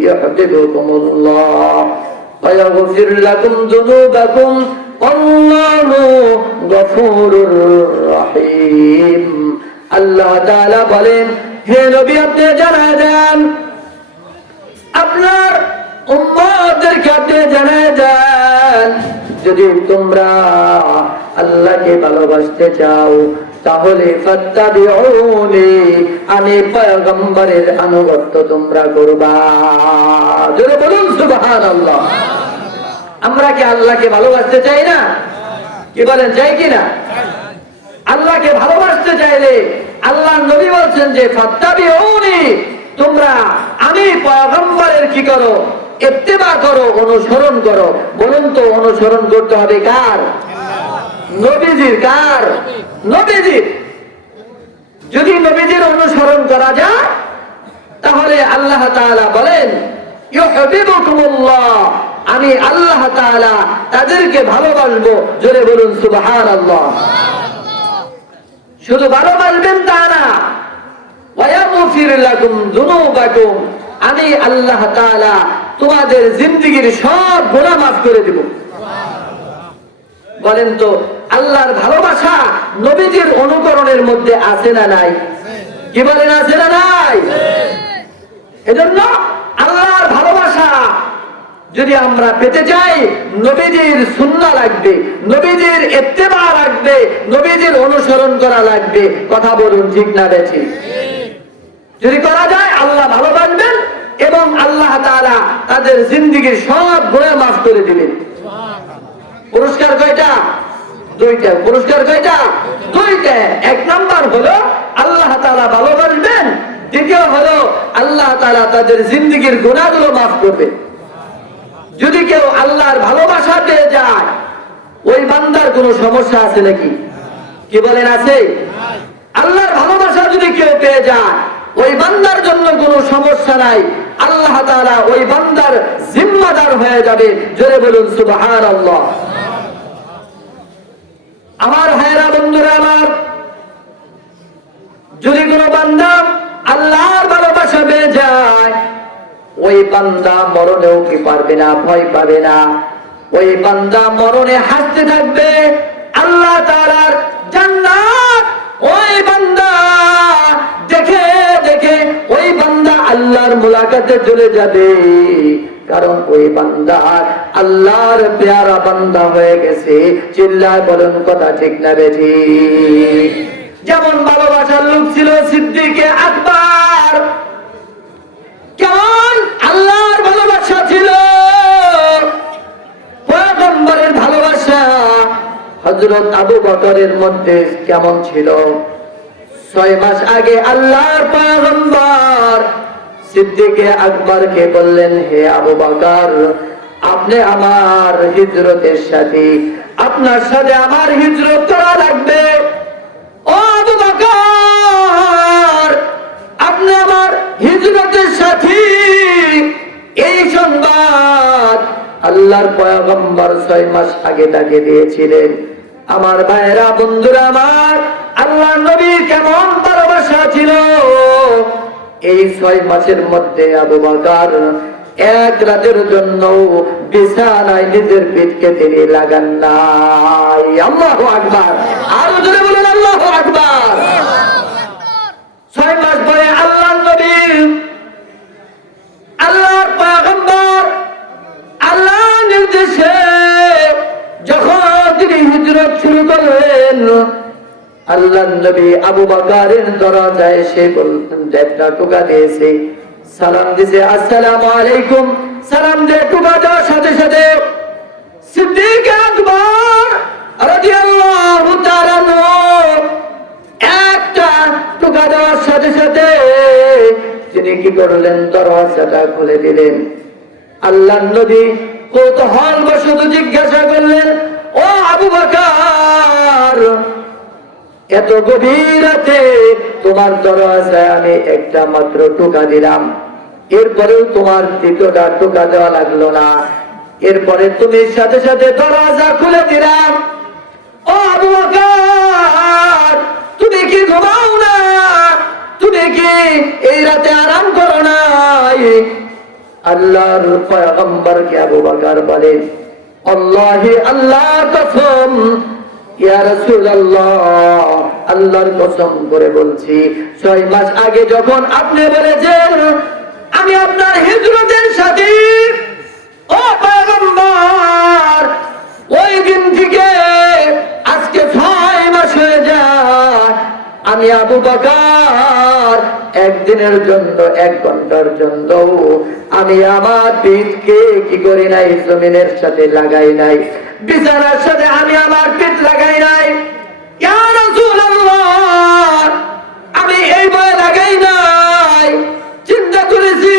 يحببكم الله ويغفر لكم ذنوبكم والله غفور رحيم আল্লাহ তাআলা বলেন হে নবী আপনি জানায় দেন আপনার উম্মতদেরকে আপনি জানায় দেন যদি তোমরা আল্লাহকে ভালোবাসতে চাও তাহলে ফাত্তাবিউনি আমি পয়গম্বরের আনুগত্য তোমরা করবা জোরে বলুন সুবহানাল্লাহ আমরা কি আল্লাহকে ভালোবাসতে চাই না কি বলেন চাই কি না আল্লাহকে ভালোবাসতে চাইলে আল্লাহর নবী বলছেন যে ফাত্তাবিউনি তোমরা আমি পয়গম্বরের কি করো ইত্তেবা করো অনুসরণ করো বলুন তো অনুসরণ করতে হবে কার নবীজির কার নবীজির যদি নবীজির অনুসরণ করা যায় তাহলে আল্লাহ তাআলা বলেন ইউহিব্বুকুমুল্লাহ আমি আল্লাহ তাআলা তাদেরকে ভালোবাসবো জোরে বলুন সুবহানাল্লাহ শুধু ভালোবাসবেন তা না ওয়ায়াগফির লাকুম যুনুবাকুম আমি আল্লাহ তাআলা তোমাদের জিন্দেগীর সব গুনাহ মাফ করে দেব বলেন তো আল্লাহর ভালোবাসা নবীজির অনুকরণের মধ্যে আছে না নাই কি বলেন আছে না নাই এজন্য আল্লাহর ভালোবাসা যদি আমরা পেতে চাই নবীজির সুন্নাহ লাগবে নবীজির ইত্তেবা লাগবে নবীজির অনুসরণ করা লাগবে কথা বলুন ঠিক না বেঠিক যদি করা যায় আল্লাহ ভালোবাসবেন এবং আল্লাহ তাআলা তাদের জিন্দেগীর সব গুনাহ মাফ করে দিবেন পুরস্কার কয়টা দুইটা পুরস্কার কয়টা দুইটা এক নাম্বার হলো আল্লাহ তাআলা ভালোবাসবেন দ্বিতীয় হলো আল্লাহ তাআলা তাদের জিন্দেগীর গুনাহগুলো মাফ করবেন যদি কেউ আল্লাহর ভালোবাসা পেয়ে যায় ওই বান্দার কোনো সমস্যা আছে নাকি কি বলেন আছে আল্লাহর ভালোবাসা যদি কেউ পেয়ে যায় ওই বান্দার জন্য কোনো সমস্যা নাই আল্লাহ তাআলা ওই বান্দার জিম্মাদার হয়ে যাবে জোরে বলুন সুবহানাল্লাহ আমার ভাইরা বন্ধুরা আমার যদি কোনো বান্দা আল্লাহর ভালোবাসা পেয়ে যায় ওই বান্দা মরণেও কি পারবে না ভয় পাবে না ওই বান্দা মরণে হাসতে থাকবে আল্লাহ তাআলার জান্নাত ওই বান্দা দেখে দেখে ওই বান্দা আল্লাহর মুলাকাতে চলে যাবে কারণ ওই বান্দা আল্লাহর পেয়ারা বান্দা হয়ে গেছে চিল্লায় বলুন কথা ঠিক না বেঠিক যেমন ভালোবাসার লোক ছিল সিদ্দিকে আকবর কেমন আল্লাহর ভালোবাসা ছিল পয়গম্বরের ভালোবাসা হযরত আবু বকরের মধ্যে কেমন ছিল 6 মাস আগে আল্লাহর পয়গম্বর সিদ্দিকে আকবরকে বললেন হে আবু বকর আপনি আমার হিজরতের সাথে আপনার সাথে আমার হিজরত করা লাগবে ও আবু বকর আপনি আমার হিজরতের সাথী এই সংবাদ আল্লাহর পয়গম্বর 6 মাস আগে তাকে দিয়েছিলেন আমার ভাইরা বন্ধুরা আমার আল্লাহর নবী কেমন ভালোবাসা ছিল এই 6 মাসের মধ্যে আবু বকর এক রাতের জন্য বিছানায় নিজের পিঠকে তিনি লাগান নাই আল্লাহু আকবার আর জোরে বলুন আল্লাহু আকবার 6 মাস পরে আল্লাহর নবী আল্লাহর পয়গম্বর আল্লাহর নির্দেশে যখন তিনি হিজরত শুরু করলেন আল্লাহর নবী আবু বকরের দরজায় এসে বললেন একটা টোকা দিয়েছে সালাম দিয়েছে আসসালামু আলাইকুম সালাম দিয়ে টোকা দেওয়ার সাথে সাথে সিদ্দিক আকবর রাদিয়াল্লাহু তাআলা একটা টোকা দেওয়ার সাথে সাথে তিনি কি করলেন দরজাটা খুলে দিলেন আল্লাহর নবী কৌতূহল বশত জিজ্ঞাসা করলেন ও আবু বকর এত গভীর রাতে তোমার দরজায় আমি একটা মাত্র টোকা দিলাম এরপরেও তোমার দ্বিতীয়টা টোকা দেওয়া লাগলো না এরপরে তুমি সাথে সাথে দরজা খুলে দিলাম ও আবু বকর তুমি কি ঘুমাও না তুমি কি এই রাতে আরাম করো নাই আল্লাহর পয়গম্বরকে আবু বকর বলেন, আল্লাহি আল্লাহর কসম, ইয়া রাসূলুল্লাহ, আল্লাহর কসম করে বলছি 6 মাস আগে যখন আপনি বলেছেন আমি আপনার হিজরতের সাথী, ও পয়গম্বর, ওই দিন থেকে আজকে 6 মাস হয়ে যায়, আমি আবু বকর একদিনের জন্য 1 ঘন্টার জন্য আমি আমার পিঠকে কি করি নাই, জমিনের সাথে লাগাই নাই, বিছানার সাথে আমি আমার পিঠ লাগাই নাই। ইয়া রাসূলুল্লাহ, আমি এই ভয় লাগাই নাই। চিন্তা করেছি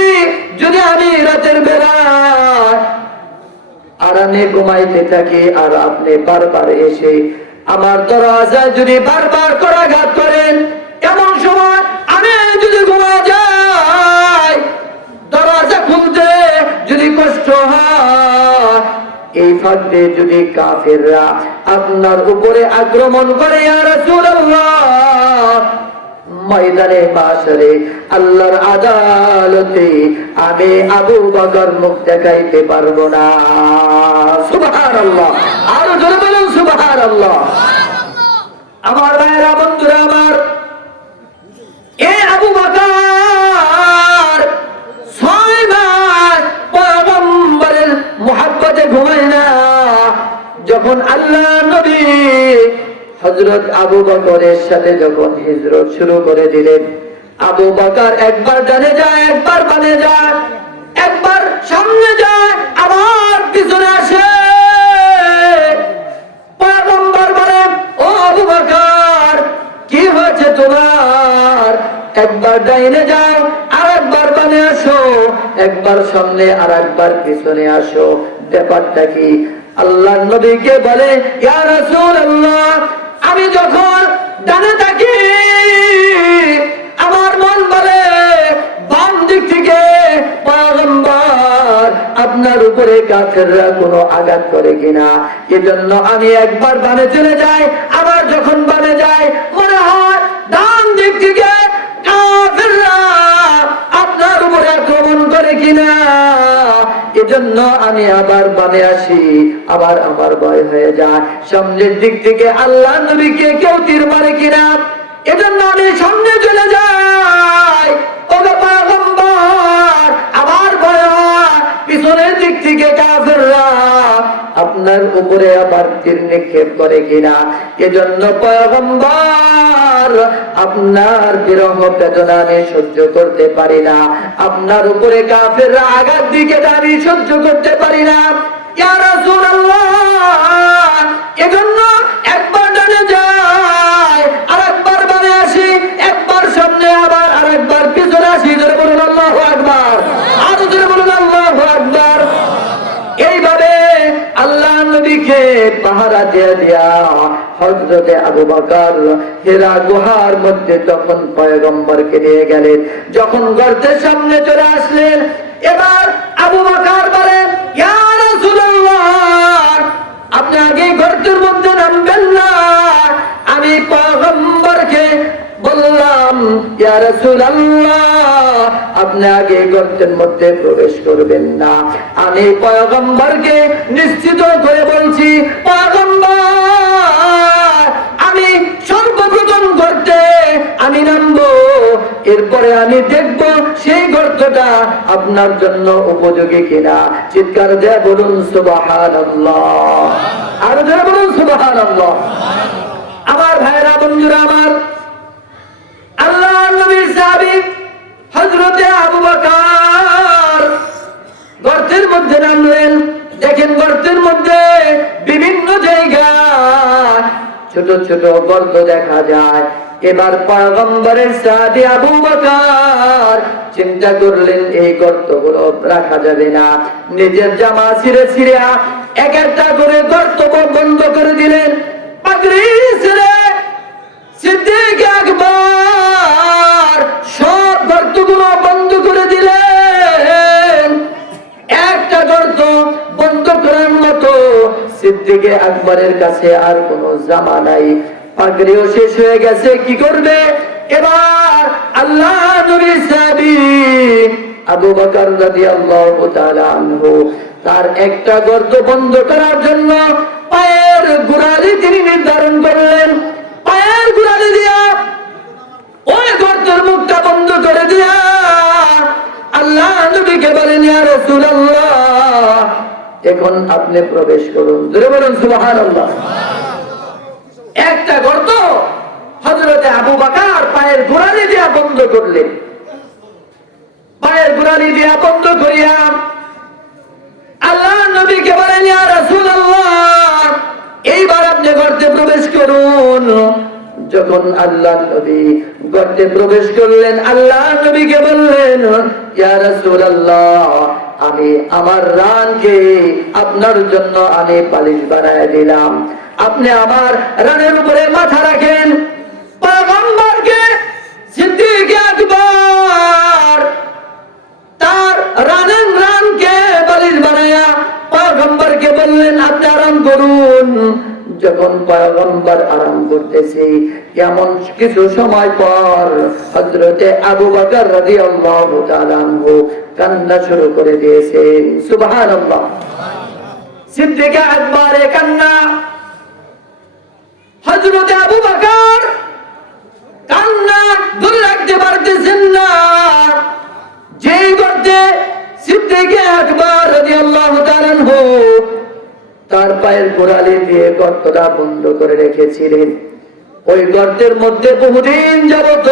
যদি আমি রাতের বেলা আরামে ঘুমাইতে থাকি আর আপনি বারবার এসে আমার দরজায় যদি বারবার করাঘাত করেন, এমন সময় আমি যদি ঘুমা যাই, দরজা খুলতে যদি কষ্ট হয়, এই ফাঁকে যদি কাফেররা আপনার উপরে আক্রমণ করে, ইয়া রাসূলুল্লাহ, ময়দানে মাশরে আল্লাহর আদালতে আমি আবু বকর মুখ দেখাইতে পারবো না। সুবহানাল্লাহ, আরো জোরে বলুন সুবহানাল্লাহ। আমার ভাইরা, বন্ধুরা আমার, এ আবু বকর 6 মাস পয়গম্বরের মুহাব্বতে ঘুমায় না। যখন আল্লাহ নবী হযরত আবু বকরের সাথে যখন হিজরত শুরু করে দিলেন, আবু বকর একবার ডানে যায়, একবার বামে যায়, একবার সামনে যায়, আবার পিছনে আসে। পয়গম্বর বলেন, ও আবু বকর, কি হয়েছে তোমার? একবার ডাইনে যাও, আর একবার বামে আসো, একবার সামনে আর একবার পিছনে আসো, ব্যাপারটা কি? আল্লাহ নবীকে বলে, ইয়া রাসূলুল্লাহ, আমি যখন ডানে থাকি আমার মন বলে বাম দিক থেকে পয়গম্বর আপনার উপরে কাফেররা কোনো আঘাত করে কিনা, এজন্য আমি একবার বামে চলে যাই, আবার যখন বামে যাই মনে হয় ডান দিক থেকে কাফেররা আপনার উপরে আক্রমণ করে কিনা, এজন্য আমি আবার বামে আসি, আবার আমার ভয় হয়ে যায় সামনের দিক থেকে আল্লাহ নবীকে কেউ তীর মারে কিনা, এজন্য আমি সামনে চলে যাই। ও পয়গম্বর, আমার ভয় হয় পিছনের দিক থেকে কাফেররা আপনার উপরে আবার তীর নিক্ষেপ করে কিনা, এজন্য পয়গম্বর আপনার বিরহ বেদনা আমি সহ্য করতে পারি না, আপনার উপরে কাফেররা আঘাত দিকে আমি সহ্য করতে পারি না। ইয়া রাসূলুল্লাহ, এজন্য একবার ডানে যাই, আর একবার বামে আসি, একবার সামনে আবার আর একবার পিছনে আসি। জোরে বলুন আল্লাহু আকবার, আরো জোরে বলুন আল্লাহু আকবার। এইভাবে আল্লাহ নবীকে পাহারা দিয়ে দিয়া হযরতে আবু বকর হিরা গুহার মধ্যে তখন পয়গম্বরকে নিয়ে গেলেন। যখন গর্তের সামনে চলে আসলেন, এবার আবু বকর বলেন, ইয়া রাসূলুল্লাহ, আপনি আগে গর্তের মধ্যে নামবেন না। আমি পয়গম্বরকে বললাম, ইয়া রাসূলুল্লাহ, আপনি আগে গর্তের মধ্যে প্রবেশ করবেন না। আমি পয়গম্বরকে নিশ্চিত করে বলছি, পয়গম্বর, আমি সর্বপ্রথম গর্তে আমি নামবো, এরপরে আমি দেখব সেই গর্তটা আপনার জন্য উপযোগী কিনা। চিৎকার দিয়ে বলুন সুবহানাল্লাহ, আর জোরে বলুন সুবহানাল্লাহ। আমার ভাইরা, বন্ধুরা আমার, আল্লাহর নবীর সাহাবী হযরতে আবু বকর গর্তের মধ্যে নামলেন। দেখেন গর্তের মধ্যে বিভিন্ন জায়গায় ছোট ছোট গর্ত দেখা যায়। এবার পয়গম্বরের সাহাবী আবু বকর চিন্তা করলেন এই গর্তগুলো রাখা যাবে না, নিজের জামা ছিঁড়ে ছিঁড়ে এক একটা করে গর্ত বন্ধ করে দিলেন। পাগড়ি ছিঁড়ে সিদ্দিক আকবর সব গর্তগুলো বন্ধ করে দিলেন। একটা গর্ত বন্ধ করার মতো সিদ্দিক আকবরের কাছে আর কোনো জামা নাই, পাগড়িও শেষ হয়ে গেছে, কি করবে? এবার আল্লাহ নবী সাহাবী আবু বকর রাদিয়াল্লাহু তাআলা আনহু তার একটা গর্ত বন্ধ করার জন্য পায়ের গোড়ালি তিনি নির্ধারণ করলেন। পায়ের গোড়ালি দিয়া ওই গর্তের মুখটা বন্ধ করে দিয়া আল্লাহ নবীকে বলেন, ইয়া রাসূলুল্লাহ, এখন আপনি প্রবেশ করুন। জোরে বলুন সুবহানাল্লাহ। একটা গর্ত হযরতে আবু বকর পায়ের গোড়ালি দিয়া বন্ধ করলেন। পায়ের গোড়ালি দিয়া বন্ধ করিয়া আল্লাহ নবীকে বলেন, ইয়া রাসূলুল্লাহ, এইবার আপনি গর্তে প্রবেশ করুন। যখন আল্লাহ নবী গর্তে প্রবেশ করলেন, আল্লাহ নবীকে বললেন, ইয়া রাসূলুল্লাহ, আমি আমার রানকে আপনার জন্য আমি পালিশ বানায় দিলাম, আপনি আমার রানের উপরে মাথা রাখেন। পয়গম্বরকে সিদ্দিক আকবর তার রানকে বালিশ বানায়া পয়গম্বরকে বললেন, আপনি আরাম করুন। যখন পয়গম্বর আরাম করতেছে, এমন কিছু সময় পর হযরতে আবু বকর রাদিয়াল্লাহু তাআলা আনহু কান্না শুরু করে দিয়েছেন। সুবহানাল্লাহ। সিদ্দিক আকবরের কান্না, হযরতে আবু বকর কান্না ধরে রাখতে পারতেছেন না। যেই গর্তে সিদ্দিক আকবর রাদিয়াল্লাহু তাআলা আনহু তার পায়ের গোড়ালি দিয়ে গর্তটা বন্ধ করে রেখেছিলেন, ওই গর্তের মধ্যে বহুদিন যাবত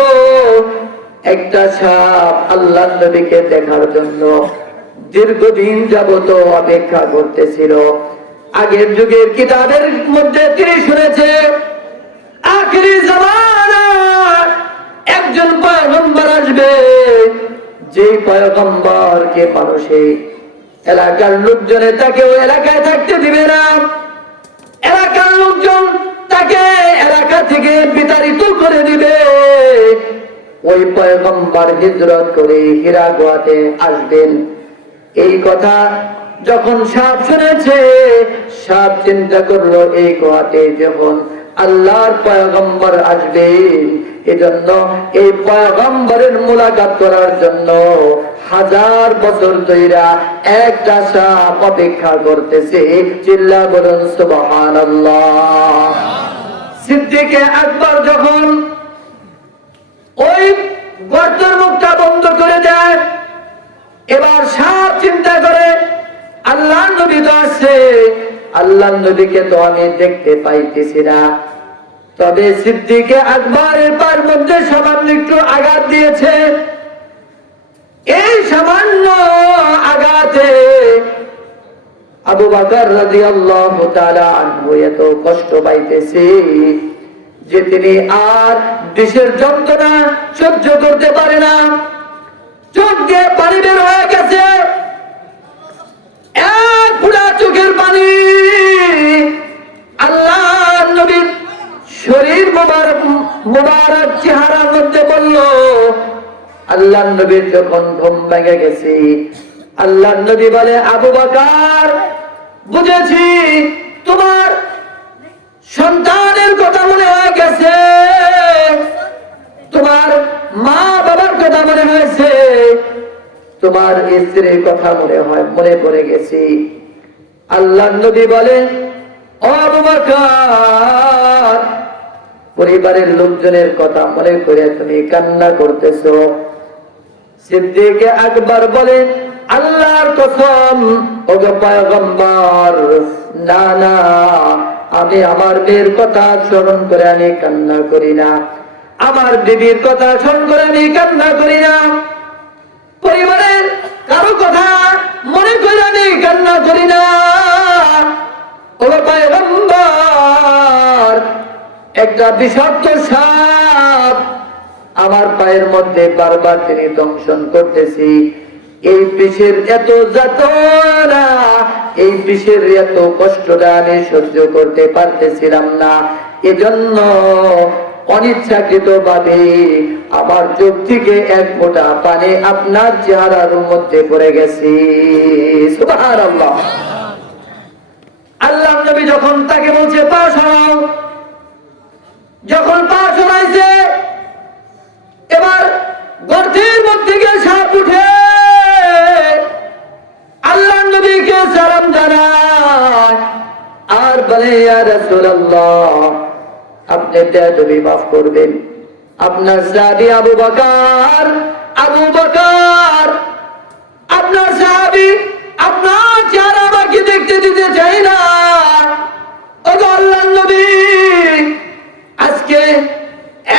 একটা সাপ আল্লাহর নবীকে দেখার জন্য দীর্ঘদিন যাবত অপেক্ষা করতেছিল। আগের যুগের কিতাবের মধ্যে তিনি শুনেছে, আখিরি জামানায় একজন পয়গম্বর আসবে, যেই পয়গম্বরকে মানুষে এলাকার লোকজনে তাকে ওই এলাকায় থাকতে দিবে না, এলাকার লোকজন তাকে এলাকা থেকে বিতাড়িত করে দিবে। ওই পয়গম্বর হিজরত করে হীরা গুহাতে আসবেন। এই কথা যখন সাপ শুনেছে, সাপ চিন্তা করলো, এই গুহাতে যখন আল্লাহর পয়গম্বর আসবেন, এজন্য এই পয়গম্বরের মুলাকাত করার জন্য 1000 বছর ধইরা একটা সাপ অপেক্ষা করতেছে। চিল্লা বলুন সুবহানাল্লাহ। সিদ্দিক আকবর যখন ওই গর্তের মুখটা বন্ধ করে দেয়, এবার সাপ চিন্তা করে, আল্লাহ নবী তো আসছে, আল্লাহ নবীকে তো আমি দেখতে পাইতেছি না। তবে সিদ্দিক আকবরের পায়ের মধ্যে সামান্য একটু আঘাত দিয়েছে। এই সামান্য আঘাতে আবু বকর রাদিয়াল্লাহু তাআলা আনহু এত কষ্ট পাইতেছে যে তিনি আর বিষের যন্ত্রণা সহ্য করতে পারে না। চোখ দিয়ে পানি বের হয়ে গেছে, এক পুরা চোখের পানি। আল্লাহ নবীর শরীর মোবারক চেহারার মধ্যে বলল। আল্লাহ নবীর যখন ঘুম ভেঙে গেছে, আল্লাহ নবী বলে, আবু বকর, বুঝেছি তোমার সন্তানের কথা মনে হয়ে গেছে, তোমার মা বাবার কথা মনে হয়েছে, তোমার স্ত্রীর কথা মনে পড়ে গেছে। আল্লাহ নবী বলে, ও আবু বকর, পরিবারের লোকজনের কথা মনে করে তুমি কান্না করতেছো। সিদ্দিক আকবর বলে, আল্লাহর কসম, ওগো পয়গম্বর, না না, আমি আমার মেয়ের কথা স্মরণ করে আমি কান্না করি না, আমার বিবির কথা স্মরণ করে আমি কান্না করি না, পরিবারের কারো কথা মনে করে আমি কান্না করি না। ওগো পয়গম্বর, একটা বিষাক্ত সাপ আমার পায়ের মধ্যে বারবার তিনি দংশন করতেছি। এই বিষের এত যাতনা, এই বিষের এত কষ্টটা আমি সহ্য করতে পারতেছিলাম না। এজন্য অনিচ্ছাকৃত ভাবে আমার চোখ থেকে এক ফোঁটা পানি আপনার চেহারার মধ্যে পড়ে গেছে। সুবহানাল্লাহ। আল্লাহ নবী যখন তাকে বলছে পা সরাও, যখন পা সরাইছে, এবার গর্তের মধ্যে গিয়ে সাপ উঠে বলে ইয়া রাসূলুল্লাহ আপনি বেয়াদবি মাফ করবেন, আপনার সাহাবী আবু বকর আপনার সাহাবী আপনার চেহারা আমাকে দেখতে দিতে চাই না। ওগো আল্লাহর নবী, আজকে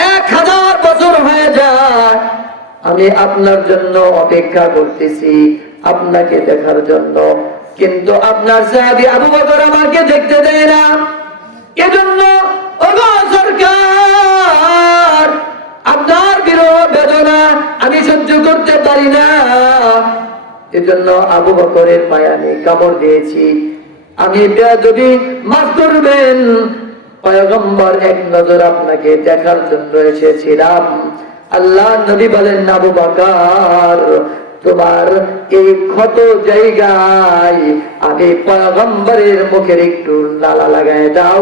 1000 বছর হয়ে যায় আমি আপনার জন্য অপেক্ষা করতেছি, আপনাকে দেখার জন্য, কিন্তু আপনার সাহাবী আবু বকর আমাকে দেখতে দেয় না। এজন্য ওগো সরকার, আপনার বিরহ বেদনা আমি সহ্য করতে পারি না, এজন্য আবু বকরের পায়ে আমি কামড় দিয়েছি, আমি বেয়াদবি মাফ করবেন। পয়গম্বর এক নজর আপনাকে দেখার জন্য এসেছিলাম। আল্লাহ নবী বলেন আবু বকর তোমার এই ক্ষত জায়গায় আমি পয়গম্বরের মুখের একটু লালা লাগায় দাও।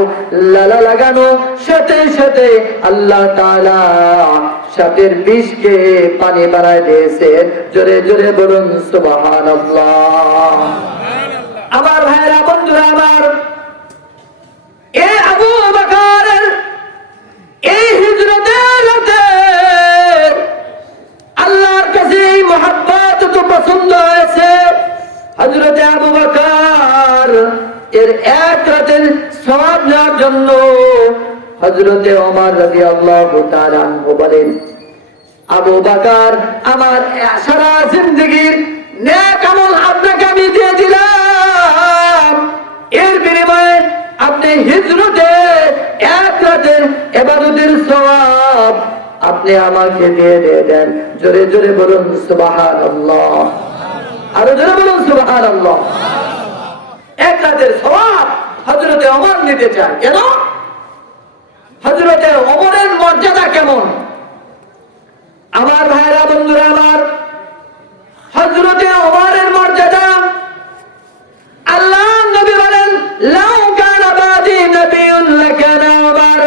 লালা লাগানো সাথে সাথে আল্লাহ তাআলা সাপের বিষকে পানি বানায় দিয়েছে। জোরে জোরে বলুন সুবহানাল্লাহ। আমার ভাইরা বন্ধুরা আমার, এ আবু বকরের এই হিজরতের রাতে আল্লাহর কাছে এই মহব্বত তো পছন্দ হয়েছে। হযরতে আবু বকর এর এক রাতের সওয়াব নেওয়ার জন্য হযরতে ওমর রাদিয়াল্লাহু তাআলা আনহু বলেন, আবু বকর আমার সারা জিন্দেগীর নেক আমল আপনাকে আমি দিয়ে দিলাম, এর বিনিময়ে আপনি হিজরতে এক রাতের ইবাদতের সওয়াব আপনি আমাকে দিয়ে দেন। জোরে জোরে বলুন সুবহানাল্লাহ, আরো জোরে বলুন সুবহানাল্লাহ। এক রাতের সওয়াব হযরতে ওমর নিতে চায়। কেন? হযরতে ওমরের মর্যাদা কেমন? আমার ভাইরা বন্ধুরা আমার, হযরতে ওমরের মর্যাদা আল্লাহ নবী বলেন লাউ কানা বাদি নবিয়্যুন লাকানা ওমর,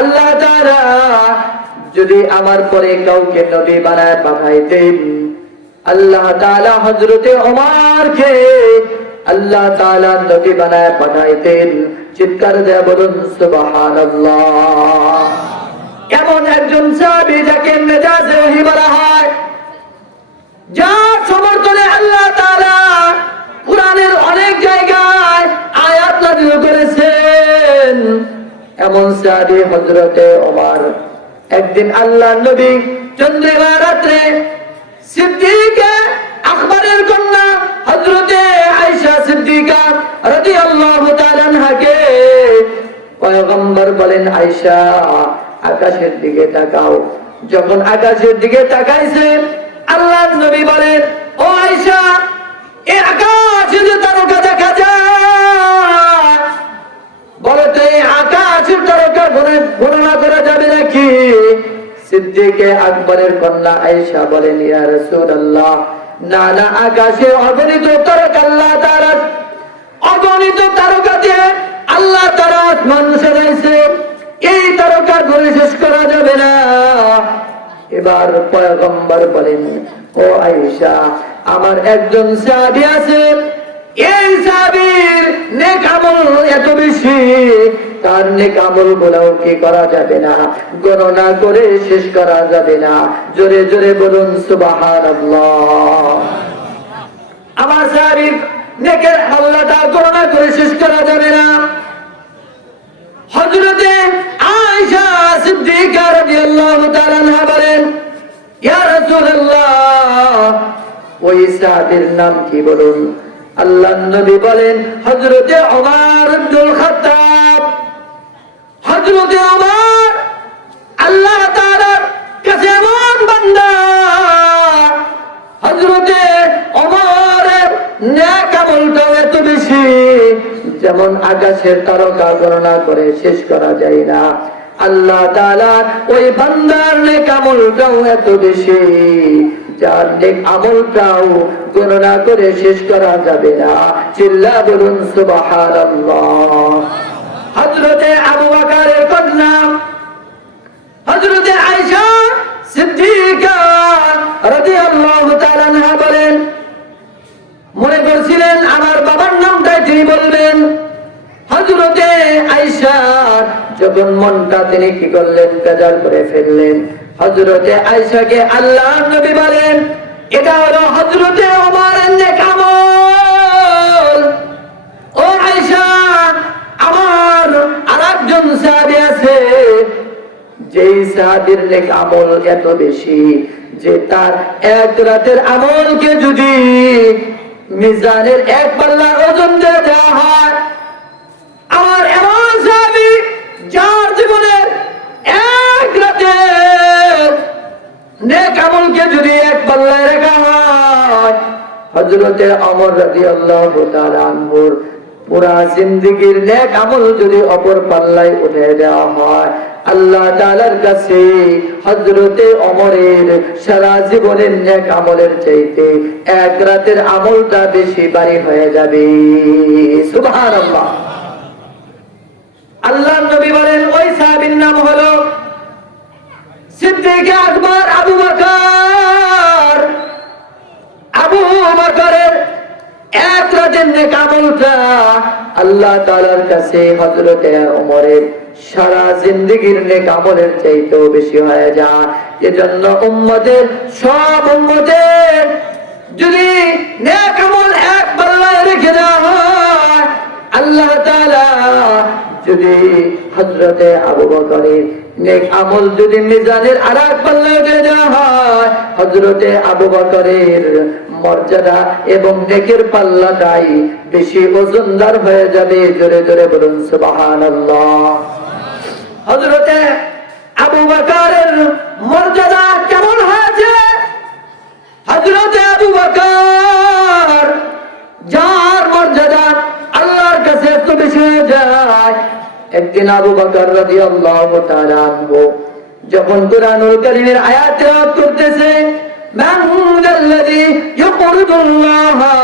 আল্লাহ তাআলা যদি আমার পরে কাউকে নবী বানায় পাঠাইতেন, আল্লাহ তাআলা হযরতে ওমরকে আল্লাহ তাআলা নবী বানায় পাঠাইতেন। চিৎকার দিয়ে বলুন সুবহানাল্লাহ। এমন একজন সাহাবী যাকে মেজাজে ওহী বলা হয়, যার সমর্থনে আল্লাহ তাআলা কুরআনের অনেক জায়গায় আয়াত নাযিল করেছেন, এমন সাহাবী হযরতে ওমর। একদিন আল্লাহর নবী চন্দ্রিমা রাতে সিদ্দিকা আকবরের কন্যা হযরতে আয়েশা সিদ্দিকা রাদিয়াল্লাহু তাআলা আনহাকে পয়গম্বর বলেন, আয়েশা আকাশের দিকে তাকাও। যখন আকাশের দিকে তাকাইছে, আল্লাহর নবী বলেন, ও আয়েশা, এই আকাশে যে তারকা দেখা যায়, বলো তো এই আকাশের তারকা গণনা করা যাবে নাকি? সিদ্দিকে আকবরের কন্যা আয়েশা বলেন, ইয়া রাসূলুল্লাহ, না না, আকাশে অগণিত তারকা, আল্লাহ তাআলা অগণিত তারকা দিয়ে আল্লাহ তাআলা আসমান সাজাইছে, এই তারকা গণে শেষ করা যাবে না। এবার পয়গম্বর বলেন, ও আয়েশা, আমার একজন সাহাবী আছে, এই সাহাবীর নেক আমল এত বেশি, তার নেক আমল গুলাও কি করা যাবে না, গণনা করে শেষ করা যাবে না। জোরে জোরে বলুন সুবহানাল্লাহ। আমার সাহাবীর নেকের আল্লাহটা গণনা করে শেষ করা যাবে না। হযরতে আয়েশা সিদ্দিকা রাদিয়াল্লাহু তাআলা আনহা বলেন, ইয়া রাসূলুল্লাহ, ওই সাহাবীর নাম কি বলুন? আল্লাহর নবী বলেন, হযরতে ওমর ইবনুল খাত্তাব। হযরতে ওমর আল্লাহ তাআলার কাছে এমন বান্দা, হযরতে ওমরের নেক আমলটাও এত বেশি, যেমন আকাশের তারকা গণনা করে শেষ করা যায় না, আল্লাহ তাআলা ওই বান্দার নেক আমলটাও এত বেশি, যার নেক আমলটাও গণনা করে শেষ করা যাবে না। চিল্লা বলুন সুবহানাল্লাহ। হযরতে আবু বকরের কন্যা হযরতে আয়েশা সিদ্দিকা রাদিয়াল্লাহু তাআলা আনহা বলেন, মনে করছিলেন আমার বাবার নামটাই তিনি বলবেন। হযরতে আয়েশা যখন মনটা তিনি কি করলেন, বেজার করে ফেললেন। হযরতে আয়েশাকে আল্লাহর নবী বলেন, এটা হলো হযরতে ওমরের নেক আমল। ও আয়েশা, আমার আরেকজন সাহাবী আছে, যেই সাহাবীর নেক আমল এত বেশি যে তার এক রাতের আমলকে যদি মিজানের এক পাল্লার ওজন দিয়ে দেওয়া হয়, আমার এমন সাহাবী যার জীবনের এক রাতের নেক আমলকে যদি এক পাল্লায় রাখা হয়, হযরতে ওমর রাদিয়াল্লাহু তাআলা আনহুর পুরা জিন্দেগীর নেক আমল যদি অপর পাল্লায় উঠে দেওয়া হয়, আল্লাহ তাআলার কাছে হযরতে ওমরের সারা জীবনের নেক আমলের চাইতে এক রাতের আমলটা বেশি ভারী হয়ে যাবে। সুবহানাল্লাহ। আল্লাহর নবী বলেন, ওই সাহাবীর নাম হলো সিদ্দিক আকবর আবু বকর। আবু বকরের এক রাতের নেক আমলটা আল্লাহ তাআলার কাছে হযরতে ওমরের সারা জিন্দেগীর নেক আমলের চাইতেও বেশি হয়ে যায়। এজন্য উম্মতের সব উম্মতের যদি নেক আমল এক পাল্লায় রেখে দেওয়া হয়, আল্লাহ তাআলা যদি হযরতে আবু বকরের নেক আমল যদি মিজানের আরেক পাল্লায় উঠে দেওয়া হয়, হযরতে আবু বকরের মর্যাদা এবং নেকের পাল্লাটাই বেশি ওজনদার হয়ে যাবে। জোরে জোরে বলুন সুবহানাল্লাহ। হযরতে আবু বকরের মর্যাদা কেমন হয়েছে? হযরতে আবু বকর যার মর্যাদা আল্লাহর কাছে এত বেশি হয়ে যায়, একদিন আবু বকর রাদিয়াল্লাহু তাআলা আনহু যখন কুরআনুল কারীমের আয়াত তেলাওয়াত করতেছে, মান যাল্লাযী ইউকরিদুল্লাহা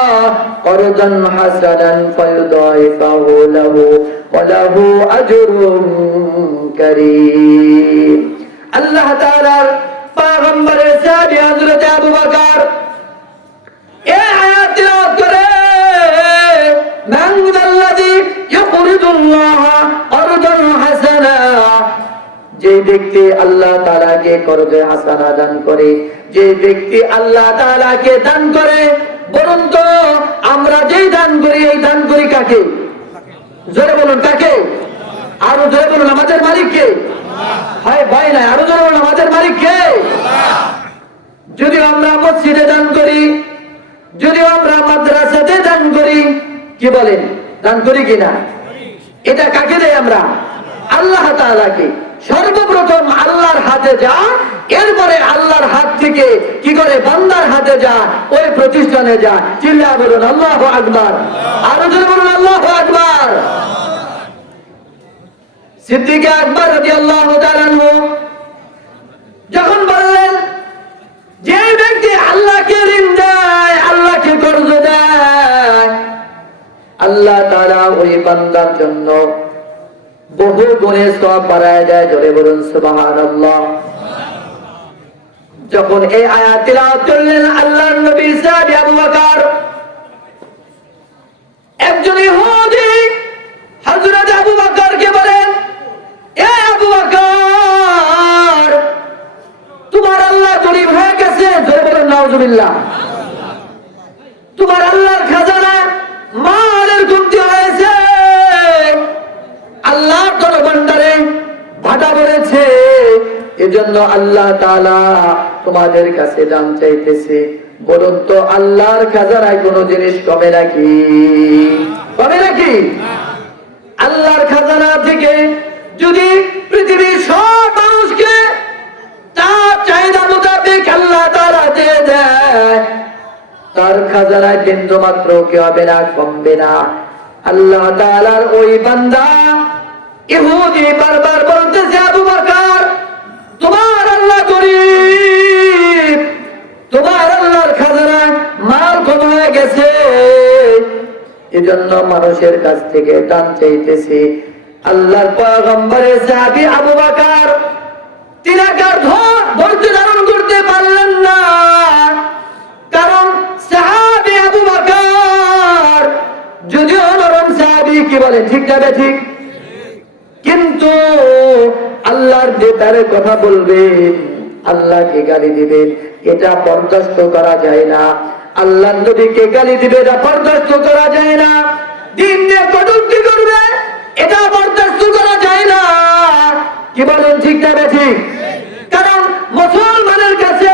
করদান হাসানান ফায়ুদাইফাহু লাহু ওয়া লাহু আজরুন কারীম। আল্লাহ তাআলার পয়গম্বরের সাহাবী হযরত আবু বকর এই আয়াত তেলাওয়াত করে, মান যাল্লাযী ইউকরিদুল্লাহা করদান হাসানা, যে ব্যক্তি আল্লাহ তাআলাকে করজে হাসানা দান করে, যে ব্যক্তি আল্লাহ তাআলাকে দান করে, বলুন তো আমরা যেই দান করি এই দান করি কাকে? জোরে বলুন কাকে? আরো জোরে বলুন আমাদের মালিক কে? হয় ভাই নাই, আরো জোরে বলুন আমাদের মালিক কে? যদি আমরা মসজিদে দান করি, যদি আমরা মাদ্রাসাতে দান করি, কি বলেন দান করি কিনা? এটা কাকে দেয় আমরা? আল্লাহ তাআলাকে। সর্বপ্রথম আল্লাহর হাতে যা, এরপরে আল্লাহর হাত থেকে কি করে বান্দার হাতে যা, ওই প্রতিষ্ঠানে যা। চিল্লায়া বলুন আল্লাহু আকবার। আরো জোরে বলুন আল্লাহু আকবার। সিদ্দিক আকবর রাদিয়াল্লাহু তাআলা আনহু যখন বললেন, যে ব্যক্তি আল্লাহকে ঋণ দেয়, আল্লাহকে কর্জ দেয়, আল্লাহ তাআলা ওই বান্দার জন্য বহু গুণে সওয়াব বাড়ায় দেয়। জোরে বলুন সুবহানাল্লাহ। যখন এই আয়াত তিলাওয়াত করলেন আল্লাহর নবী সাহাবী আবু বকর, একজন ইহুদি হযরত আবু বকরকে বলেন, এ আবু বকর, তোমার আল্লাহ গরীব হয়ে গেছে। জোরে বলুন নাউজুবিল্লাহ। তোমার আল্লাহর খাজানা মালের কমতি হয়েছে, আল্লাহর দরবারে ভাটা পড়েছে, এজন্য আল্লাহ তাআলা তোমাদের কাছে দান চাইতেছে। বলুন তো আল্লাহর খাজানায় কোনো জিনিস কমে নাকি? কমে নাকি? আল্লাহর খাজানা থেকে যদি পৃথিবীর সব মানুষকে তার চাহিদা মোতাবেক আল্লাহ তাআলা দিয়ে দেয়, তার খাজানায় বিন্দু মাত্র কি হবে না? কমবে না। আল্লাহ তাআলার ওই বান্দা ইহুদি বারবার বলতেছে, আবু বকর, তোমার আল্লাহ গরীব, তোমার আল্লাহর খাজানায় মাল কম হয়ে গেছে, এজন্য মানুষের কাছ থেকে দান চাইতেছি। আল্লাহর পয়গম্বরের সাহাবী আবু বকর তিনাকার ধৈর্য ধারণ করতে পারলেন না, কারণ সাহাবী আবু বকর যদিও নরম সাহাবী, কি বলেন ঠিক না ঠিক? কিন্তু আল্লাহর বেতারে কথা বলবেন, আল্লাহকে গালি দিবেন, এটা বরদাস্ত করা যায় না। আল্লাহর নবীকে গালি দিবে, এটা বরদাস্ত করা যায় না। দিন নিয়ে কটূক্তি করবে, এটা বরদাস্ত করা যায় না। কি বলেন ঠিক না ঠিক? কারণ মুসলমানের কাছে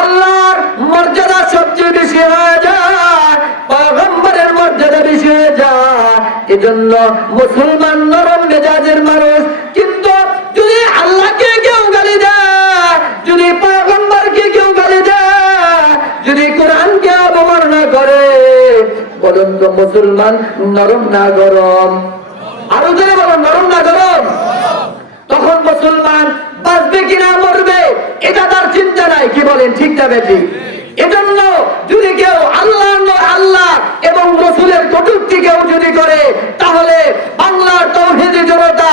আল্লাহর মর্যাদা সবচেয়ে বেশি হয়ে যায়, পয়গম্বরের মর্যাদা বেশি হয়ে যায়। এজন্য মুসলমান নরম মেজাজের মানুষ। কিন্তু যদি আল্লাহকে কেউ গালি দেয়, যদি পয়গম্বরকে কেউ গালি দেয়, যদি কোরআনকে অবমাননা করে, বলুন তো মুসলমান নরম না গরম? আরো জোরে বলুন, নরম না গরম? তখন মুসলমান বাঁচবে কিনা মরবে এটা তার চিন্তা নাই। কি বলেন ঠিক না বেঠিক? এজন্য যদি কেউ আল্লাহ এবং রাসূলের কটূক্তি কেউ যদি করে, তাহলে বাংলার তাওহীদি জনতা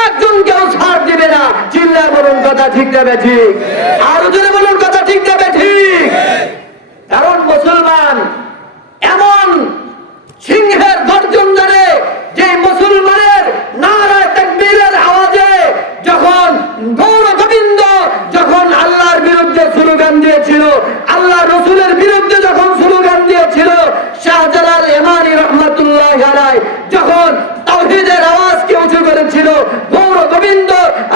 একজন কেউ ছাড় দিবে না। চিল্লা বলুন কথা ঠিক না বেঠিক? আরো জোরে বলুন কথা ঠিক না বেঠিক? কারণ মুসলমান এমন সিংহের গর্জন ধরে, যে মুসলমানের নারায়ে তাকবীরের আওয়াজে যখন গৌর গোবিন্দ যখন আল্লাহর বিরুদ্ধে স্লোগান দিয়েছিল, আল্লাহ রাসূলের বিরুদ্ধে যখন স্লোগান দিয়েছিল, শাহজালাল ইমানি রহমাতুল্লাহ আলাইহি যখন তাওহীদের আওয়াজকে উঁচু করেছিল, গৌর গোবিন্দ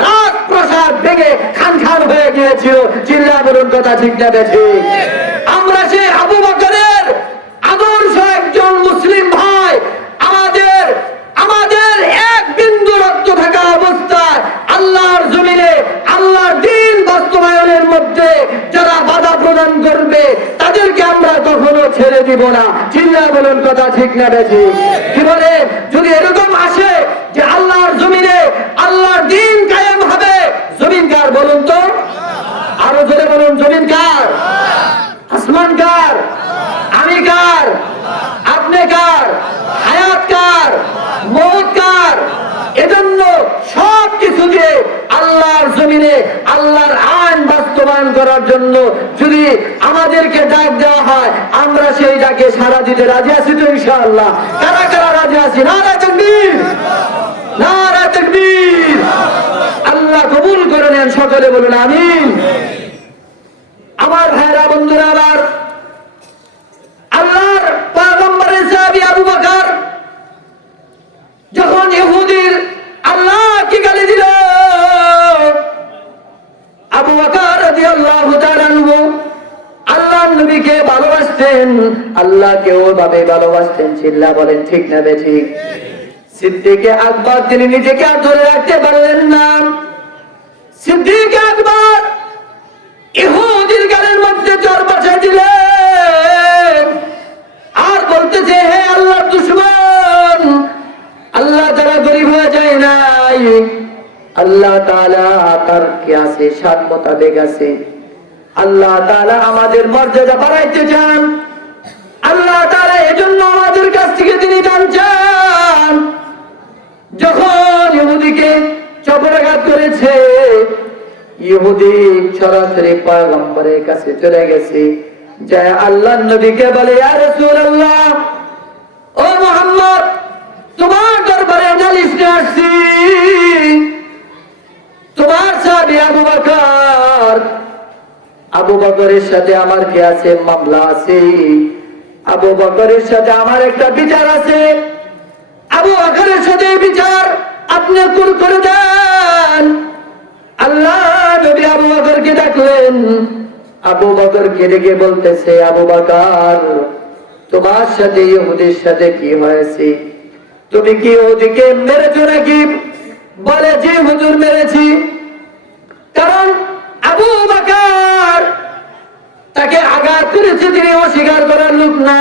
রাজপ্রাসাদ ভেঙে খান খান হয়ে গিয়েছিল। চিল্লা বলুন কথা ঠিক না বেঠিক? আমরা সেই আবু বকরের আদর্শ একজন মুসলিম ভাই, আমাদের এক বিন্দু রক্ত থাকা অবস্থায় আল্লাহর জমিনে আল্লাহর দ্বীন বাস্তবায়নের মধ্যে যারা বাধা প্রদান করবে, তাদেরকে আমরা কখনো ছেড়ে দিব না। চিল্লা বলুন কথা ঠিক না বেঠিক? কি বলে, যদি এরকম আসে যে আল্লাহর জমিনে আল্লাহর দ্বীন কায়েম হবে, জমিন কার বলুন তো? আরো জোরে বলুন, জমিন কার? আসমান কার? আমি কার? আপনি কার? হায়াত কার? মওত কার? এজন্য সব কিছু দিয়ে আল্লাহর জমিনে আল্লাহর আইন বাস্তবায়ন করার জন্য যদি আমাদেরকে ডাক দেওয়া হয়, আমরা সেই ডাকে সাড়া দিতে রাজি আছি তো ইনশাআল্লাহ? কারা কারা রাজি আছি? নারায়ে তাকবীর, নারায়ে তাকবীর। আল্লাহ কবুল করে নেন, সকলে বলুন আমিন। আমার ভাইরা বন্ধুরা, আবার আল্লাহর পয়গম্বরের সাহাবী আবু বকর যখন ইহুদির আল্লাহকে গালি দিল, আবু বকর রাদিয়াল্লাহু তাআলা আনহু আল্লাহর নবীকে ভালোবাসতেন, আল্লাহকে ওভাবে ভালোবাসতেন। চিল্লা বলেন ঠিক না বেঠিক? সিদ্দিকে আকবর তিনি নিজেকে আর ধরে রাখতে পারলেন না। সিদ্দিকে আকবর ইহুদির গালের মধ্যে চর বসায় দিলেন, আর বলতেছে, হে আল্লাহর দুশমন, আল্লাহ তাআলা গরীব হয়ে যায় নাই, আল্লাহ তাআলা তার কি আছে, সাত মোতাবেক আছে। আল্লাহ তাআলা আমাদের মর্যাদা বাড়াইতে চান, আল্লাহ তাআলা এজন্য আমাদের কাছ থেকে তিনি দান চান। যখন ইহুদিকে চপরাঘাত করেছে, ইহুদি সরাসরি পয়গম্বরের কাছে চলে গেছে, যায় আল্লাহর নবীকে বলে, ইয়া রাসূলুল্লাহ, ও মুহাম্মদ, তোমার দরবারে নালিশ নিয়ে আসছি। তোমার সাহাবী আবু বকরের সাথে আমার কি আছে? মামলা আছে। আবু বকরের সাথে আমার একটা বিচার আছে। আবু বকরের সাথে বিচার আপনি করে দেন। আল্লাহ নবী আবু বকরকে ডাকলেন। আবু বকরকে ডেকে বলতেছে, আবু বকর, তোমার সাথে ইহুদির সাথে কি হয়েছে? তুমি কি ইহুদিকে মেরেছো নাকি? বলে, জি হুজুর, মেরেছি। কারণ আবু বকর তাকে আঘাত করেছে, তিনি অস্বীকার করার লোক না।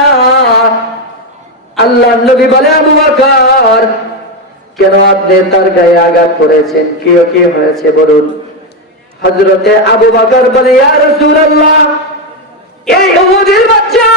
আল্লাহর নবী বলে, আবু বকর, কেন আপনি তার গায়ে আঘাত করেছেন? কি হয়েছে বলুন। হযরতে আবু বকর বলে, ইয়া রাসূলুল্লাহ, এই ইহুদির বাচ্চা